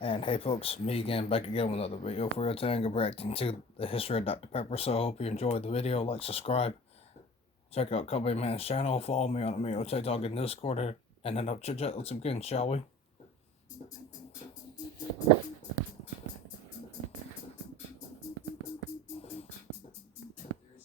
And hey folks, me again, back again with another video for you today, and back into the history of Dr. Pepper. So I hope you enjoyed the video. Like, subscribe, check out Company Man's channel, follow me on the TikTok and Discord, and then up chit chat. Let's begin, shall we? There's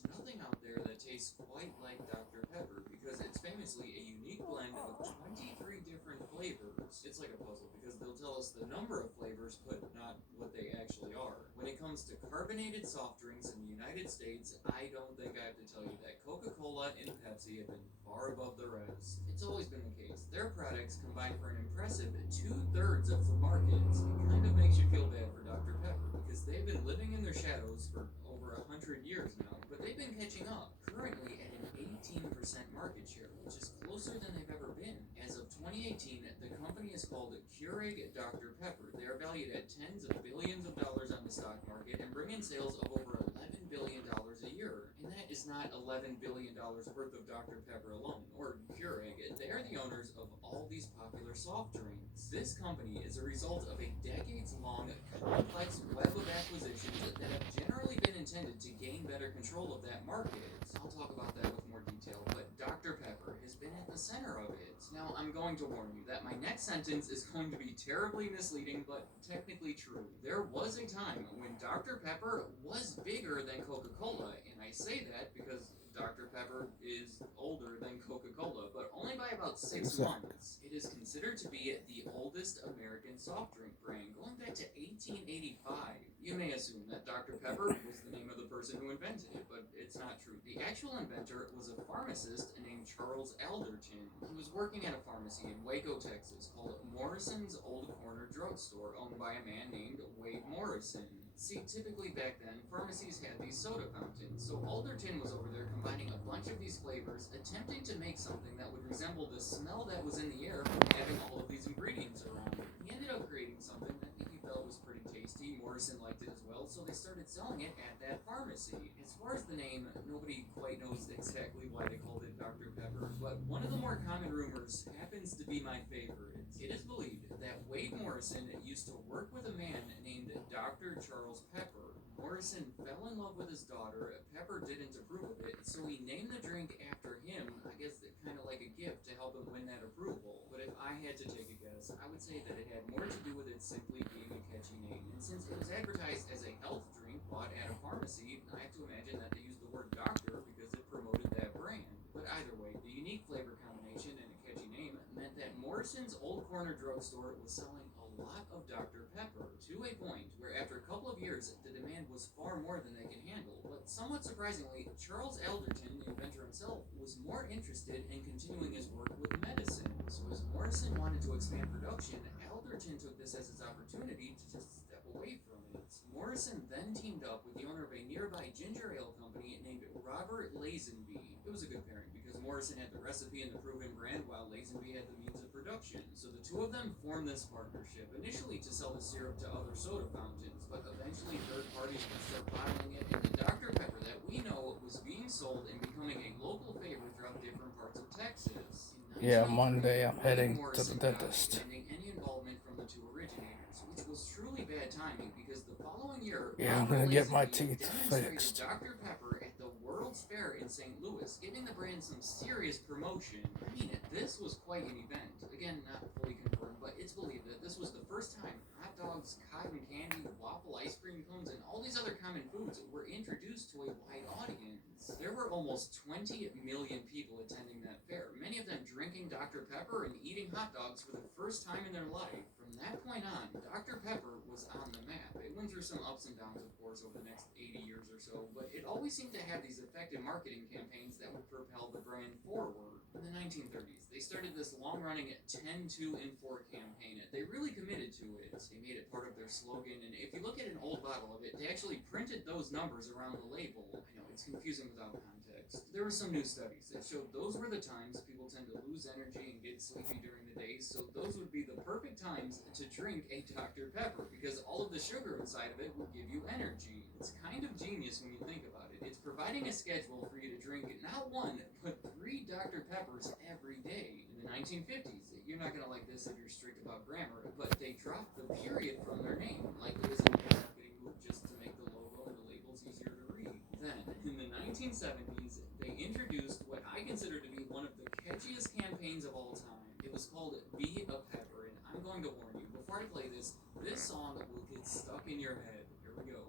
nothing out there that tastes quite like Dr. Pepper because it's famously a unique blend of 23 different flavors. It's like a puzzle because they'll tell us the number of flavors, but not what they actually are. When it comes to carbonated soft drinks in the United States, I don't think I have to tell you that Coca-Cola and Pepsi have been far above the rest. It's always been the case. Their products combine for an impressive two-thirds of the market. It kind of makes you feel bad for Dr. Pepper because they've been living in their shadows for over 100 years now, but they've been catching up, currently at an 18% market share, which is closer than they've ever been. As of 2018, the company is called Keurig Dr. Pepper. They are valued at tens of billions of dollars on the stock market and bring in sales of over $11 billion a year. And that is not $11 billion worth of Dr. Pepper alone, or Keurig. They are the owners of all these popular soft drinks. This company is a result of a decades-long complex web of acquisitions that have generally been intended to gain better control of that market. I'll talk about that with more detail, but Dr. Pepper has been at the center of it. Now, I'm going to warn you that my next sentence is going to be terribly misleading, but technically true. There was a time when Dr. Pepper was bigger than Coca-Cola, and I say that because Dr. Pepper is older than Coca-Cola, but only by about 6 months. It is considered to be the oldest American soft drink brand, going back to 1885. You may assume that Dr. Pepper was the name of the person who invented it, but it's not true. The actual inventor was a pharmacist named Charles Alderton. He was working at a pharmacy in Waco, Texas, called Morrison's Old Corner Drugstore, owned by a man named Wade Morrison. See, typically back then, pharmacies had these soda fountains, so Alderton was over there combining a bunch of these flavors, attempting to make something that would resemble the smell that was in the air from having all of these ingredients around. He ended up creating something that he felt was pretty tasty. Morrison liked it as well, so they started selling it at that pharmacy. As far as the name, nobody quite knows exactly why they called it Dr. Pepper, but one of the more common rumors happens to be my favorite. It is believed that Wade Morrison used to work with a man named Dr. Charles Pepper. Morrison fell in love with his daughter. Pepper didn't approve of it, so he named the drink after him. I guess kind of like a gift to help him win that approval. But if I had to take a guess, I would say that it had more to do with it simply being a catchy name. And since it was advertised as a health drink bought at a pharmacy, I have to imagine that they used the word doctor because it promoted that brand. But either way, the unique flavor combination and a catchy name meant that Morrison's Old Corner Drugstore was selling a lot of Dr. Pepper, to a point where after a couple of years, the demand was far more than they could handle. But somewhat surprisingly, Charles Alderton, the inventor himself, was more interested in continuing his work with medicine. So as Morrison wanted to expand production, Alderton took this as his opportunity to just step away from it. Morrison then teamed up with the owner of a nearby ginger ale company named Robert Lazenby. It was a good pairing because Morrison had the recipe and the proven brand, while Lazenby had the means of production. So the two of them formed this partnership, initially to sell the syrup to other soda fountains, but eventually third parties would start bottling it, and the Dr. Pepper that we know was being sold and becoming a local favorite throughout different parts of Texas. In Yeah, 1903, Monday I'm Wade heading to the Morrison died, dentist. ending any involvement from the two originators, which was truly bad timing because the following year, Yeah, I'm Robert gonna get my Lazenby teeth demonstrated fixed. Dr. Pepper at the World's Fair in St. Louis, giving the brand some serious promotion. I mean, this was quite an event. Again, not fully confirmed, but it's believed that this was the first time hot dogs, cotton candy, waffle ice cream cones, and all these other common foods were introduced to a wide audience. There were almost 20 million people attending that fair, many of them drinking Dr. Pepper and eating hot dogs for the first time in their life. From that point on, Dr. Pepper was on the map. It went through some ups and downs, of course, over the next 80 years or so, but it always seemed to have these effective marketing campaigns that would propel the brand forward. In the 1930s, they started this long-running 10, 2, and 4 campaign. They really committed to it. They made it part of their slogan, and if you look at an old bottle of it, they actually printed those numbers around the label. I know, it's confusing without context. There were some new studies that showed those were the times people tend to lose energy and get sleepy during the day, so those would be the perfect times to drink a Dr. Pepper because all of the sugar inside of it will give you energy. It's kind of genius when you think about it. It's providing a schedule for you to drink not one, but three Dr. Peppers every day. In the 1950s. You're not gonna like this if you're strict about grammar, but they dropped the period from their name, like it was a marketing move just to make the logo and the labels easier to read. Then, in the 1970s, they introduced what I consider to be one of the catchiest campaigns of all time. It was called Be a Pepper, and I'm going to warn you, before I play this song will get stuck in your head. Here we go.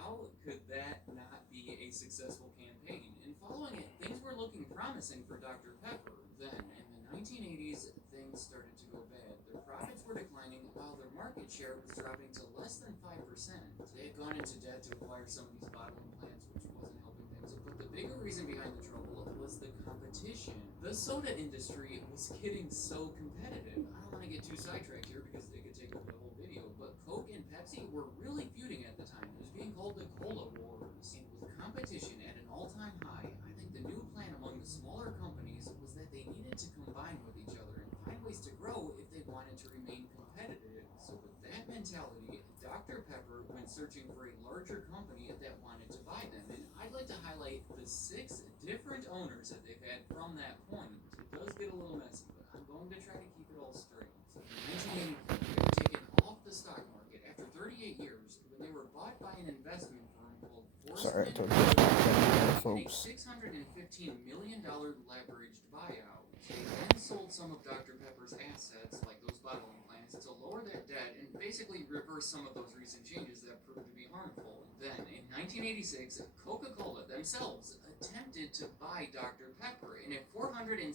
How could that not be a successful campaign? And following it, things were looking promising for Dr. Pepper. Then, in the 1980s, things started to go bad. Their profits were declining while their market share was dropping to less than 5%. They had gone into debt to acquire some of these bottling plants, which wasn't helping things. But the bigger reason behind the trouble was the competition. The soda industry was getting so competitive. I don't want to get too sidetracked here because they could take over the whole video, but Coke and Pepsi were really feuding at the time. It was being called the Cola Wars. And with competition at an all-time high, I think the new plan among the smaller companies was that they needed to combine with each other and find ways to grow if they wanted to remain competitive. So with that mentality, Dr. Pepper went searching for a larger company that wanted to buy them. And I'd like to highlight the 6 different owners that they've had from that point. It does get a little messy, but I'm going to try to keep it all straight. So in 1984, they were taken off the stock market after 38 years when they were bought by an investment firm called Sorry, I told Forsman you, a folks. $615 million leveraged buyout. They then sold some of Dr. Pepper's assets, like those bottling plants, to lower their debt and basically reverse some of those recent changes that proved to be harmful. Then, in 1986, Coca-Cola themselves attempted to buy Dr. Pepper in a $470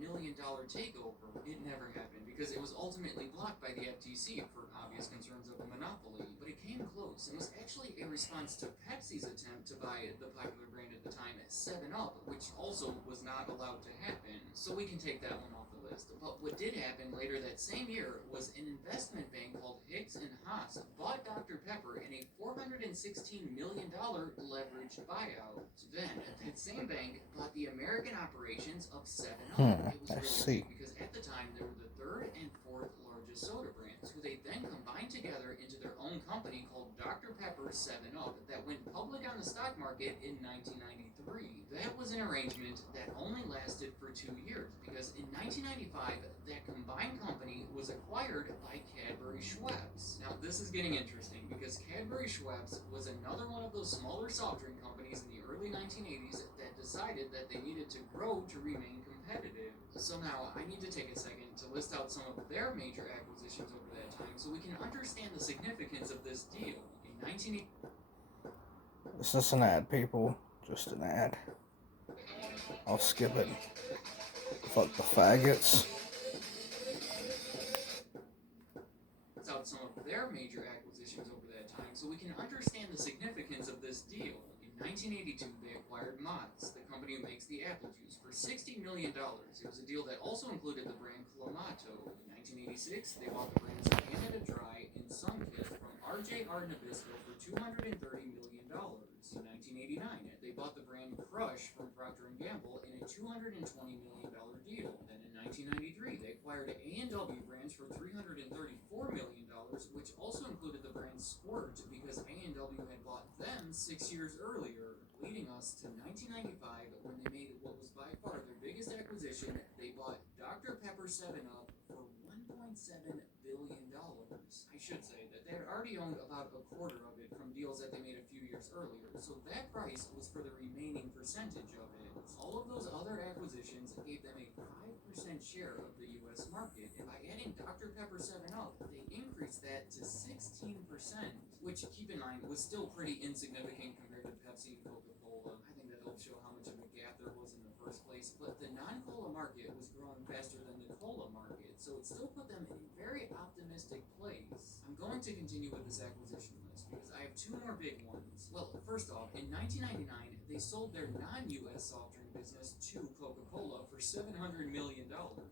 million takeover. It never happened because it was ultimately blocked by the FTC for obvious concerns of a monopoly, but it came close and was actually a response to Pepsi's attempt to buy the popular brand at the time, 7-Up, which also was not allowed to happen. So we can take that one off the list. But what did happen later that same year was an investment bank called Hicks and Haas bought Dr. Pepper in a $416 million leveraged buyout. Then, that same bank bought the American operations of 7-Up. It was really big because at the time they were the 3rd and 4th largest soda brands, who they then combined together into their own company called Dr. Pepper 7-Up that went public on the stock market in 1993. That was an arrangement that only lasted for 2 years because in 1995 that combined company was acquired by Cadbury Schweppes. Now this is getting interesting because Cadbury Schweppes was another one of those smaller soft drink companies in the early 1980s that decided that they needed to grow to remain competitive. So now I need to take a second to list out some of their major acquisitions over that time so we can understand the significance of this deal. In 1980, It's just an ad, people. Just an ad. I'll skip it. Fuck the faggots. out some of their major acquisitions over that time so we can understand the significance of this deal. In 1982, they acquired Mott's, the company who makes the apple juice, for $60 million. It was a deal that also included the brand Clamato. In 1986, they bought the brands Canada Dry and Sunkist from RJR Nabisco for $230 million. In 1989, they bought the brand Crush from Procter & Gamble in a $220 million deal. Then in 1993, they acquired A&W brands for $334 million, which also included the brand Squirt because A&W had bought them 6 years earlier, leading us to 1995 when they made what was by far their biggest acquisition. They bought Dr. Pepper 7-Up for $1.7 billion. I should say that they had already owned about a quarter of it from deals that they made a few years earlier, so that price was for the remaining percentage of it. All of those other acquisitions gave them a 5% share of the U.S. market, and by adding Dr. Pepper 7-Up, they increased that to 16%, which, keep in mind, was still pretty insignificant compared to Pepsi and Coca-Cola. I think that helps show how much of a gap there was in the first place, but the non-cola market was growing faster than the cola market, so it still put them in a very optimistic place. I'm going to continue with this acquisition list because I have two more big ones. Well, first off, in 1999, they sold their non-U.S. soft drink business to Coca-Cola for $700 million.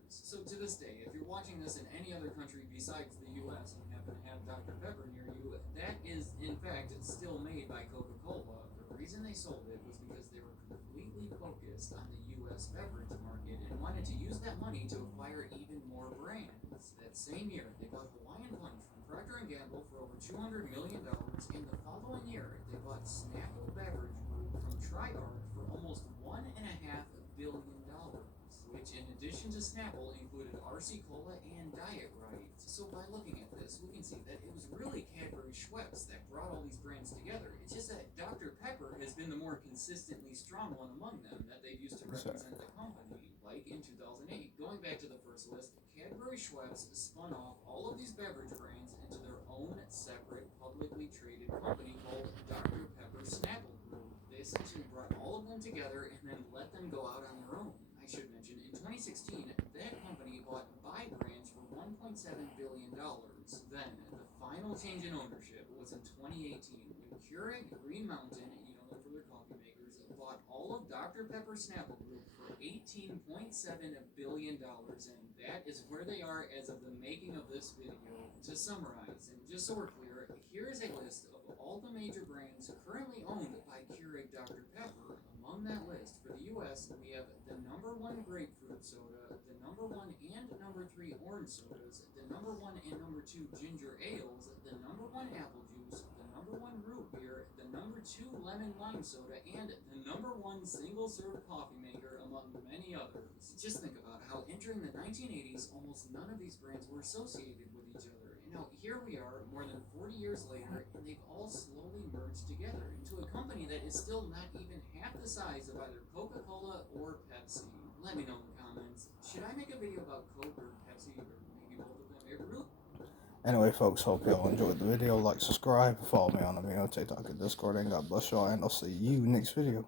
So to this day, if you're watching this in any other country besides the U.S. and happen to have Dr. Pepper near you, that is, in fact, still made by Coca-Cola. The reason they sold it was because they were completely focused on the U.S. beverage market and wanted to use that money to acquire even more brands. That same year, they bought Hawaiian Punch from Procter & Gamble for over $200 million, and the following year, they bought Snapple Beverage Group from Triarch for almost $1.5 billion, which in addition to Snapple included RC Cola and Diet Right. So by looking at this, we can see that it was really Cadbury Schweppes that brought all these brands together. It's just that Dr. Pepper has been the more consistently strong one among them that they've used to represent the company, like in 2008. Going back to the first list, Cadbury Schweppes spun off all of these beverage brands into their own separate publicly traded company called Dr. Pepper Snapple Group. They essentially brought all of them together and then let them go out on their own. I should mention, in 2016, that company bought Buy Brands for $1.7 billion. Then, the final change in ownership was in 2018 when Keurig Green Mountain, you know them for their coffee makers, bought all of Dr. Pepper Snapple Group for $18.7 billion, and that is where they are as of the making of this video. To summarize, and just so we're clear, here is a list of all the major brands currently owned by Keurig Dr. Pepper. Among that list, for the US, we have the #1 grapefruit soda, the #1 and #3 orange sodas, the #1 and #2 ginger ales, the #1 apple juice, the #1 root beer, the #2 lemon lime soda, and the #1 single-serve coffee maker, among many others. Just think about how entering the 1980s, almost none of these brands were associated with each other. And now here we are, more than 40 years later, and they've all slowly merged together into a company that is still not even half the size of either Coca-Cola or Pepsi. Let me know in the comments. Should I make a video about Coke or Pepsi, or maybe both of them? It really Anyway, folks, hope y'all enjoyed the video. Like, subscribe, follow me on Amino, TikTok, and Discord, and God bless y'all, and I'll see you next video.